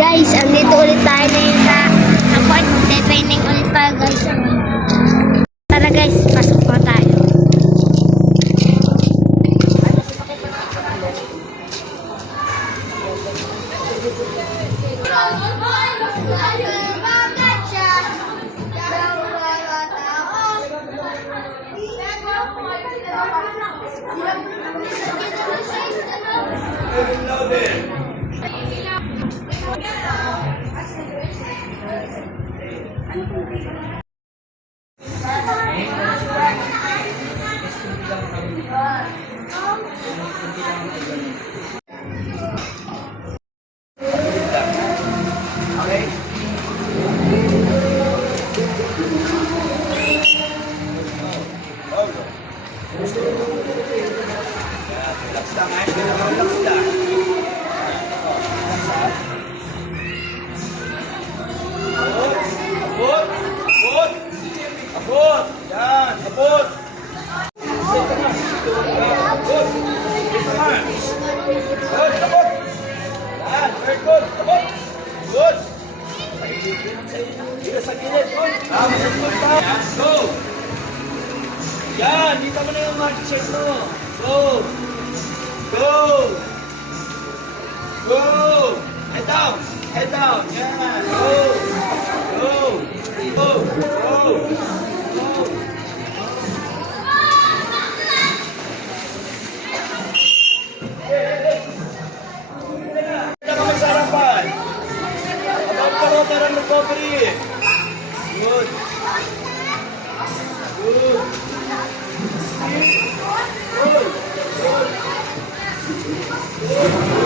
Guys, andito ulit tayo ngayon sa airport. Training ulit pa guys. Tara guys, pasok na tayo. Abot! Yan! Abot! Abot! Dito naman! Good! Abot! Yan! Very good! Abot! Good! Dito sa gilid! Good! Masagod pa! Yan! Go! Yan! Dito mo na yung magic shirt mo! Go! Go! Go! Head down! Head down! Yan! Go! Go! Go! Go! Parang recovery. Good. Good. Good. Good. Good.